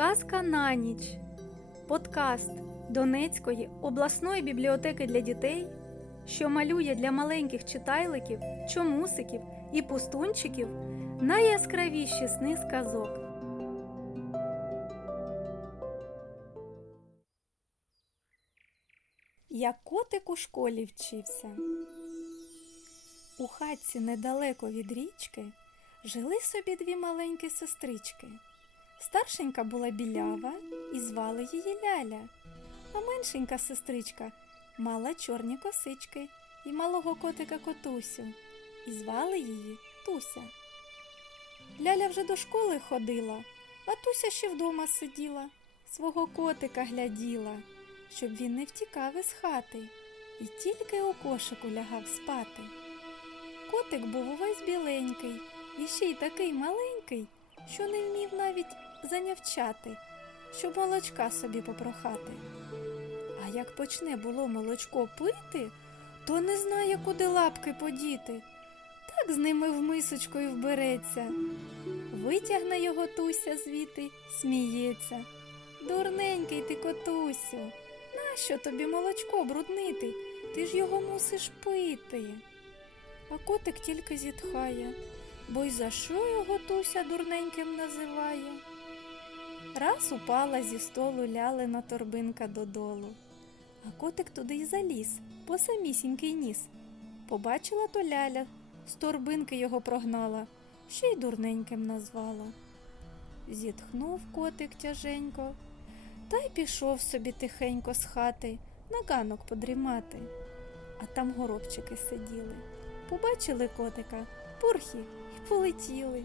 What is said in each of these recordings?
Казка на ніч. Подкаст Донецької обласної бібліотеки для дітей, що малює для маленьких читайликів, чомусиків і пустунчиків найяскравіші сни з казок. Як котик у школі вчився. У хатці недалеко від річки жили собі дві маленькі сестрички. Старшенька була білява і звали її Ляля, а меншенька сестричка мала чорні косички і малого котика котусю, і звали її Туся. Ляля вже до школи ходила, а Туся ще вдома сиділа, свого котика гляділа, щоб він не втікав із хати і тільки у кошику лягав спати. Котик був увесь біленький і ще й такий маленький, що не вмів навіть занявчати, щоб молочка собі попрохати. А як почне було молочко пити, то не знає, куди лапки подіти. Так з ними в мисочку й вбереться. Витягне його туся звідти, сміється. Дурненький ти, котусю, нащо тобі молочко бруднити? Ти ж його мусиш пити. А котик тільки зітхає, бо й за що його туся дурненьким називає? Раз упала зі столу лялина торбинка додолу, а котик туди й заліз, по самісінький ніс. Побачила то ляля, з торбинки його прогнала, ще й дурненьким назвала. Зітхнув котик тяженько, та й пішов собі тихенько з хати на ганок подрімати. А там горобчики сиділи. Побачили котика, пурхі й полетіли.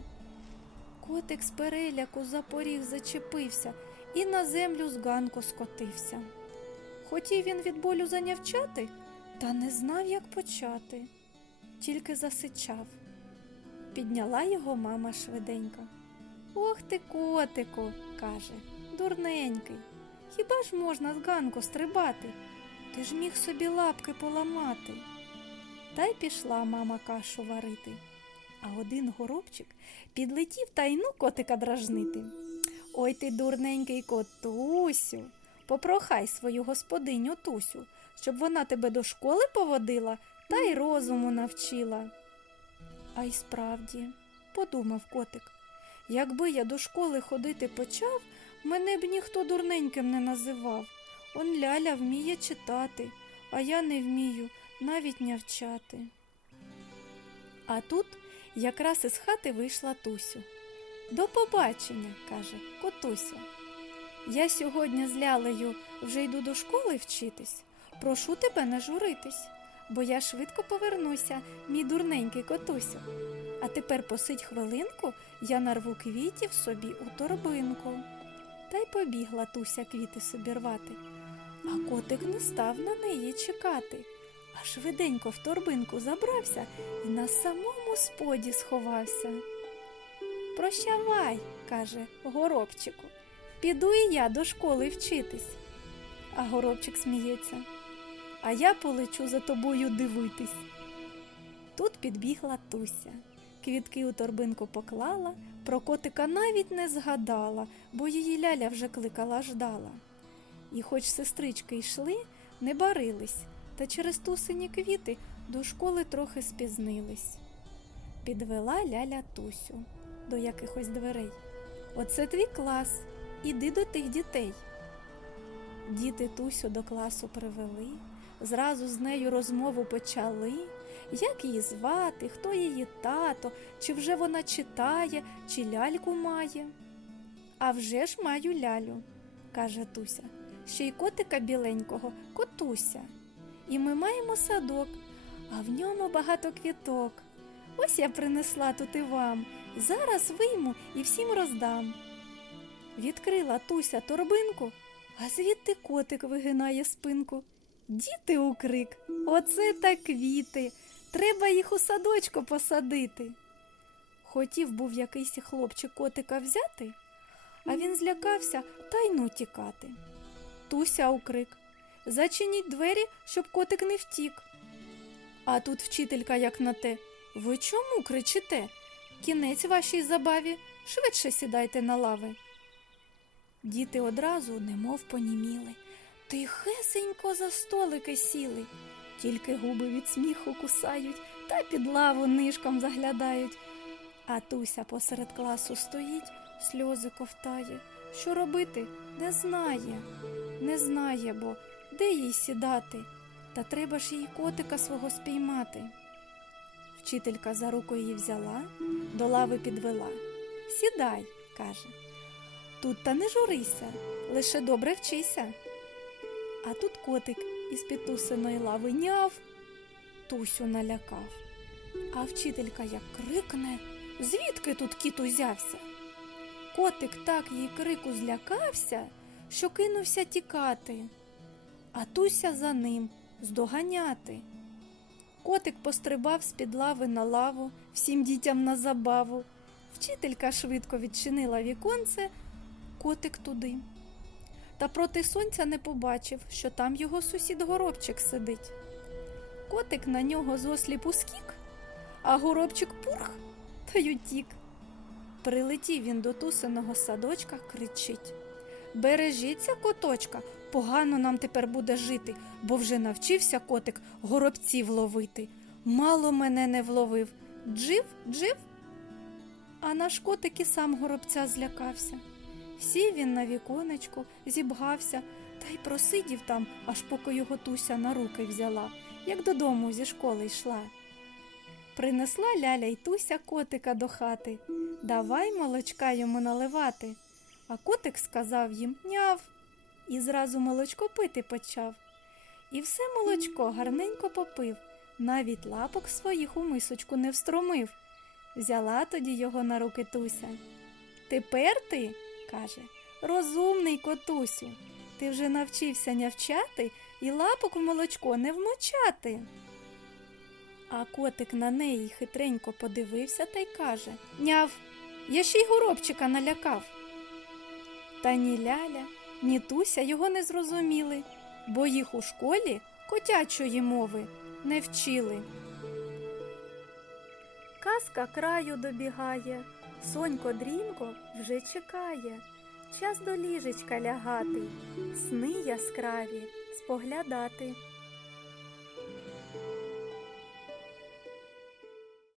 Котик з переляку за поріг зачепився і на землю з ганку скотився. Хотів він від болю занявчати, та не знав, як почати, тільки засичав. Підняла його мама швиденько. Ох ти, котику, каже, дурненький. Хіба ж можна з ганку стрибати? Ти ж міг собі лапки поламати. Та й пішла мама кашу варити. А один горобчик підлетів та й ну котика дражнити. Ой ти, дурненький котусю, попрохай свою господиню Тусю, щоб вона тебе до школи поводила та й розуму навчила. А й справді, подумав котик, якби я до школи ходити почав, мене б ніхто дурненьким не називав. Он ляля вміє читати, а я не вмію навіть нявчати. А тут якраз із хати вийшла Тусю. До побачення, каже котуся. Я сьогодні з лялею вже йду до школи вчитись. Прошу тебе не журитись, бо я швидко повернуся, мій дурненький котусю. А тепер посидь хвилинку, я нарву квітів собі у торбинку. Та й побігла Туся квіти собі рвати. А котик не став на неї чекати, а швиденько в торбинку забрався і на самому споді сховався. Прощавай, каже горобчику, піду і я до школи вчитись. А горобчик сміється, а я полечу за тобою дивитись. Тут підбігла Туся, квітки у торбинку поклала, про котика навіть не згадала, бо її ляля вже кликала ждала. І хоч сестрички йшли, не барились, та через тусині квіти до школи трохи спізнились. Підвела ляля Тусю до якихось дверей. Оце твій клас, іди до тих дітей. Діти Тусю до класу привели, зразу з нею розмову почали, як її звати, хто її тато, чи вже вона читає, чи ляльку має. А вже ж маю лялю, каже Туся, ще й котика біленького, котуся. І ми маємо садок, а в ньому багато квіток. Ось я принесла тут і вам. Зараз вийму і всім роздам. Відкрила Туся торбинку, а звідти котик вигинає спинку. Діти у крик, оце та квіти. Треба їх у садочку посадити. Хотів був якийсь хлопчик котика взяти, а він злякався та й ну тікати. Туся у крик. Зачиніть двері, щоб котик не втік. А тут вчителька, як на те. Ви чому кричите? Кінець вашій забаві, швидше сідайте на лави. Діти одразу немов поніміли, тихесенько за столики сіли, тільки губи від сміху кусають та під лаву нишком заглядають. А Туся посеред класу стоїть, сльози ковтає. Що робити? Не знає. Не знає, бо де їй сідати? Та треба ж їй котика свого спіймати. Вчителька за руку її взяла, до лави підвела. Сідай, каже. Тут та не журися, лише добре вчися. А тут котик із підтусиної лави няв, Тусю налякав. А вчителька як крикне, звідки тут кіт узявся? Котик так їй крику злякався, що кинувся тікати, а Туся за ним здоганяти. Котик пострибав з-під лави на лаву, всім дітям на забаву. Вчителька швидко відчинила віконце, котик туди. Та проти сонця не побачив, що там його сусід горобчик сидить. Котик на нього зосліп ускік, а горобчик пурх та й утік. Прилетів він до тусиного садочка, кричить. Бережіться, коточка, погано нам тепер буде жити, бо вже навчився котик горобців ловити. Мало мене не вловив. Джив, джив. А наш котик і сам горобця злякався. Сів він на віконечко, зібгався та й просидів там, аж поки його туся на руки взяла, як додому зі школи йшла. Принесла ляля й туся котика до хати. Давай молочка йому наливати. А котик сказав їм няв і зразу молочко пити почав. І все молочко гарненько попив, навіть лапок своїх у мисочку не встромив. Взяла тоді його на руки Туся. Тепер ти, каже, розумний котусю, ти вже навчився нявчати і лапок в молочко не вмочати. А котик на неї хитренько подивився та й каже Няв, я ще й горобчика налякав. Та ні ляля, ні туся його не зрозуміли, бо їх у школі котячої мови не вчили. Казка краю добігає, сонько дрімко вже чекає. Час до ліжечка лягати, сни яскраві споглядати.